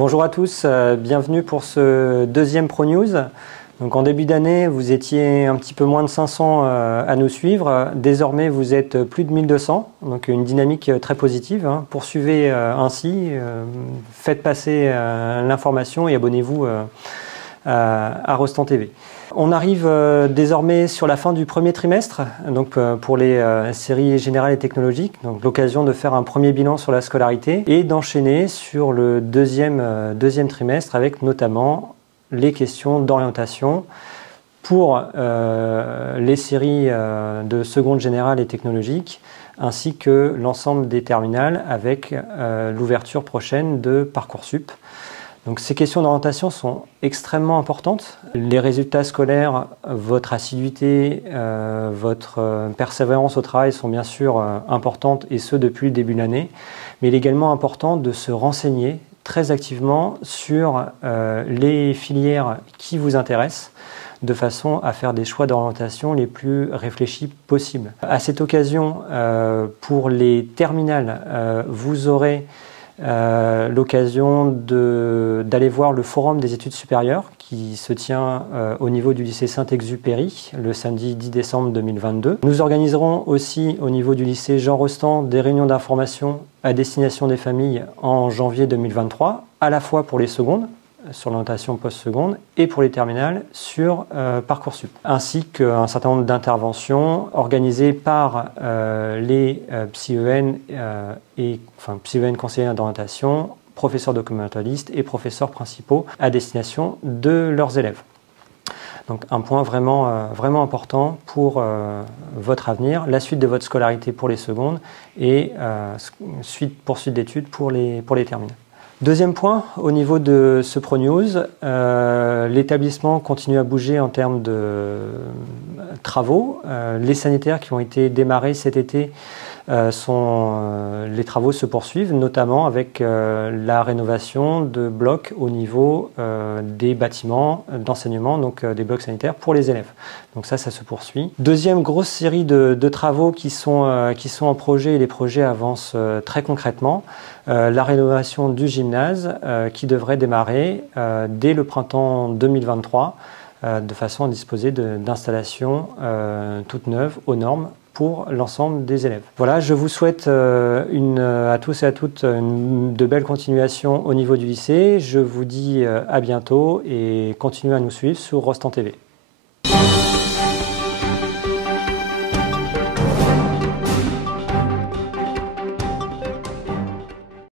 Bonjour à tous, bienvenue pour ce deuxième ProNews. Donc en début d'année, vous étiez un petit peu moins de 500 à nous suivre. Désormais, vous êtes plus de 1200, donc une dynamique très positive. Poursuivez ainsi, faites passer l'information et abonnez-vous à Rostand TV. On arrive désormais sur la fin du premier trimestre, donc pour les séries générales et technologiques, donc l'occasion de faire un premier bilan sur la scolarité et d'enchaîner sur le deuxième trimestre avec notamment les questions d'orientation pour les séries de seconde générale et technologique, ainsi que l'ensemble des terminales avec l'ouverture prochaine de Parcoursup. Donc ces questions d'orientation sont extrêmement importantes. Les résultats scolaires, votre assiduité, votre persévérance au travail sont bien sûr importantes, et ce depuis le début de l'année. Mais il est également important de se renseigner très activement sur les filières qui vous intéressent, de façon à faire des choix d'orientation les plus réfléchis possibles. À cette occasion, pour les terminales, vous aurez l'occasion d'aller voir le Forum des études supérieures qui se tient au niveau du lycée Saint-Exupéry le samedi 10 décembre 2022. Nous organiserons aussi au niveau du lycée Jean Rostand des réunions d'information à destination des familles en janvier 2023, à la fois pour les secondes, sur l'orientation post-seconde, et pour les terminales sur Parcoursup, ainsi qu'un certain nombre d'interventions organisées par les psy-EN psy-EN conseillers d'orientation, professeurs documentalistes et professeurs principaux à destination de leurs élèves. Donc un point vraiment important pour votre avenir, la suite de votre scolarité pour les secondes et poursuite d'études pour les terminales. Deuxième point, au niveau de ce ProNews, l'établissement continue à bouger en termes de travaux. Les sanitaires qui ont été démarrés cet été, les travaux se poursuivent, notamment avec la rénovation de blocs au niveau des bâtiments d'enseignement, donc des blocs sanitaires pour les élèves. Donc ça se poursuit. Deuxième grosse série de travaux qui sont en projet, et les projets avancent très concrètement. La rénovation du gymnase qui devrait démarrer dès le printemps 2023 de façon à disposer d'installations toutes neuves aux normes pour l'ensemble des élèves. Voilà, je vous souhaite à tous et à toutes de belles continuations au niveau du lycée. Je vous dis à bientôt et continuez à nous suivre sur Rostand TV.